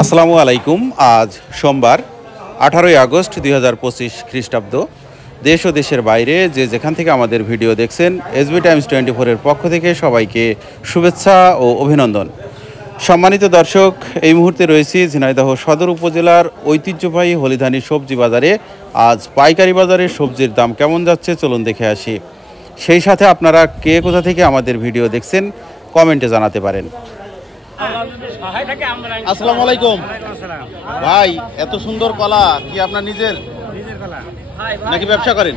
আসসালামু আলাইকুম। আজ সোমবার 18 আগস্ট 2025 খ্রিস্টাব্দ। দেশ ও দেশের বাইরে যে যেখান থেকে আমাদের ভিডিও দেখছেন, এসবি টাইমস 24-এর পক্ষ থেকে সবাইকে শুভেচ্ছা ও অভিনন্দন। সম্মানিত দর্শক, এই মুহূর্তে রয়েছি ঝিনাইদহ সদর উপজেলার ঐতিহ্যবাহী হলিধানী সবজি বাজারে। আজ পাইকারি বাজারে সবজির দাম কেমন যাচ্ছে চলুন দেখে আসি। সেই সাথে আপনারা কে কোথা থেকে আমাদের ভিডিও দেখছেন কমেন্টে জানাতে পারেন। আসসালামু আলাইকুম ভাই, এত সুন্দর কলা কি আপনার নিজের নাকি ব্যবসা করেন?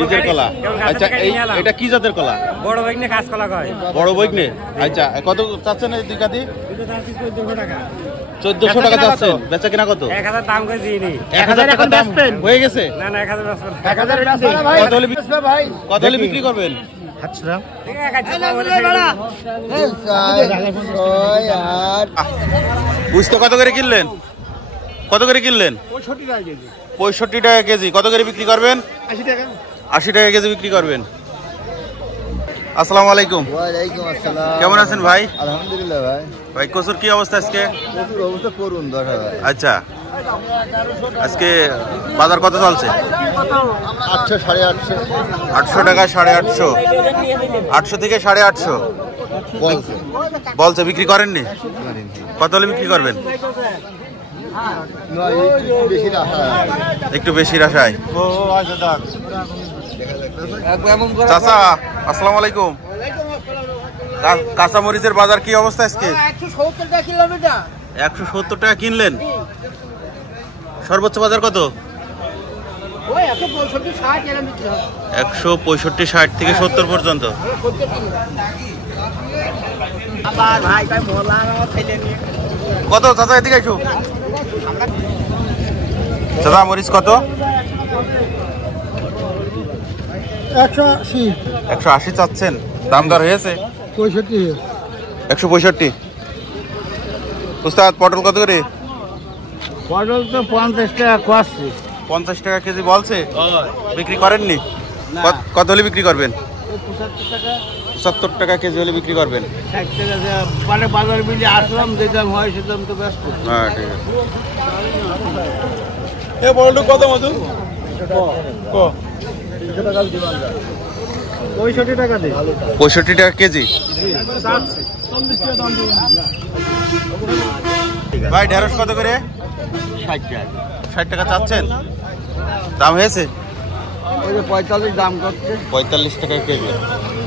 নিজের কলা। আচ্ছা, এটা কি জাতের কলা? বড় বৈগ্নে কাঁচ কলা কয়। বড় বৈগ্নে। আচ্ছা, কত চাচ্ছেন এই দুই কাঠি? 1400 টাকা চাচ্ছেন। বেচা কিনা কত? 1000 দাম করে দিইনি। 1000 টাকা দাম হয়ে গেছে? না না, 1000 বেচবো না। 1000 ভাই। কত হলে ভাই? কত হলে বিক্রি করবেন? বুঝতে কত করে কিনলেন? কত করে কিনলেন? 65 টাকা কেজি। কত করে বিক্রি করবেন? 80 টাকা কেজি বিক্রি করবেন। আসসালামু আলাইকুম। ওয়ালাইকুম আসসালাম। কেমন আছেন ভাই? আলহামদুলিল্লাহ ভাই। ভাই কচুর কি অবস্থা আজকে? কচুর অবস্থা করুন দরকার ভাই। আচ্ছা, আজকে বাজার কত চলছে? 800 850 800 টাকা 850, 800 থেকে 850 বলছে। বলছে। বিক্রি করেননি? কত হলে বিক্রি করবেন? না, একটু বেশি রাখা। একটু বেশির আশায়। চাচা আসসালামু আলাইকুম। কাঁচামরিচের বাজার কি অবস্থা আজকে? 170 টাকা কিনলেন। সর্বোচ্চ বাজার কত? 165 60 থেকে 70 পর্যন্ত। কত চাচা এদিকে আইসু? চাচা মরিচ কত? 180 চাচ্ছেন। দাম দর হয়েছে? 165। উস্তাদ পটল কত করে? পটল তো 50 টাকা কোয়াছে। 50 টাকা কেজি বলছে। বিক্রি করেননি? কত হলে বিক্রি করবেন? 75 টাকা কেজি হলে বিক্রি করবেন। 60 টাকা মানে বাজার মিলে আসলাম, যে দাম হয় সে দাম তো ব্যস্ত। হ্যাঁ, ঠিক আছে। এ পটল কত মতো? 65 টাকা দে। 65 টাকা কেজি। ভাই ঢেঁড়স কত করে? 60 টাকা চাচ্ছেন। দাম হয়েছে? ওই যে 45 দাম করছে। 45 টাকা কেজি।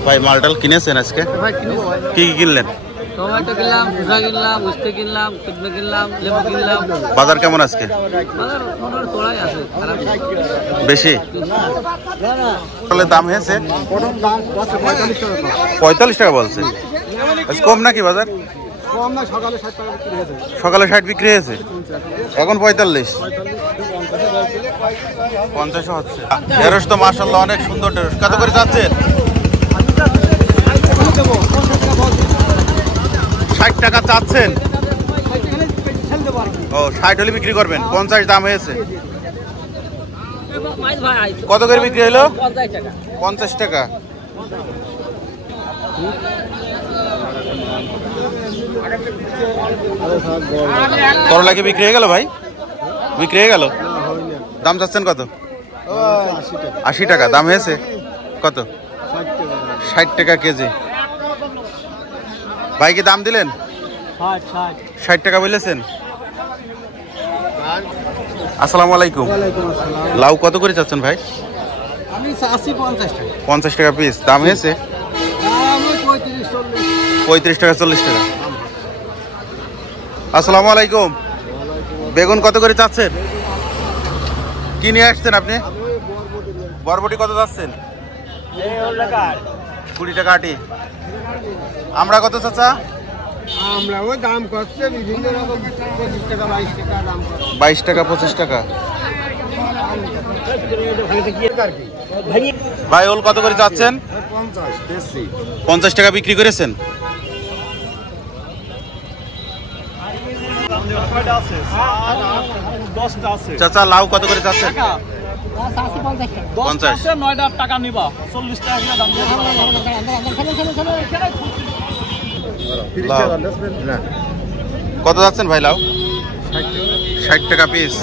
ভাই মালটাল কিনেছেন আজকে? ভাই কিনবো ভাই। কি কি কিনলেন? টমেটো কিনলাম, শসা কিনলাম, উস্তে কিনলাম, কিডনি কিনলাম, লেবু কিনলাম। বাজার কেমন আজকে? বাজার মোটামুটি তোলাই আছে, খারাপ না। বেশি? তাহলে দাম হয়েছে? প্রথম দাম 45 টাকা। 45 টাকা বলছে। আজ কম নাকি বাজার? কম না, সকালে 60 টাকা বিক্রি হয়েছে। সকালে 60 বিক্রি হয়েছে, এখন 45। 50 হচ্ছে। ঢেঁড়স তো মাশাআল্লাহ অনেক সুন্দর ঢেঁড়স। কত করে যাচ্ছেন? 60 টাকা চাচ্ছেন। ও 60 হলে বিক্রি করবেন। 50 দাম হয়েছে। কত করে বিক্রি হলো? 50 টাকা। করলা কি বিক্রি হয়ে গেল ভাই? বিক্রি হয়ে গেল? দাম চাচ্ছেন কত? 80 টাকা। দাম হয়েছে কত? 60 টাকা কেজি। ভাই কি দাম দিলেন? 60 টাকা বলেছেন। আসসালামু আলাইকুম। লাউ কত করে চাচ্ছেন ভাই? আমি 80 50 টাকা। 50 টাকা পিস। দাম হয়েছে? আমি 35 40। 35 টাকা 40 টাকা। আসসালামু আলাইকুম। বেগুন কত করে চাচ্ছেন? কি নিয়ে আসছেন আপনি? বরবটি কত চাচ্ছেন? 20 টাকা আটি। আমরা কত চাচা? আমরা ওই দাম করছে বিভিন্ন রকম, 25 টাকা 22 টাকা দাম করছে। 22 টাকা 25 টাকা। ভাই ওল কত করে চাচ্ছেন? 50 বেশি। 50 টাকা বিক্রি করেছেন। চাচা লাউ কত করে চাচ্ছেন? 50 9 টাকা নিবা, 40 টাকা দাম। লাউ কত যাচ্ছেন ভাই লাউ? 60 টাকা পিস।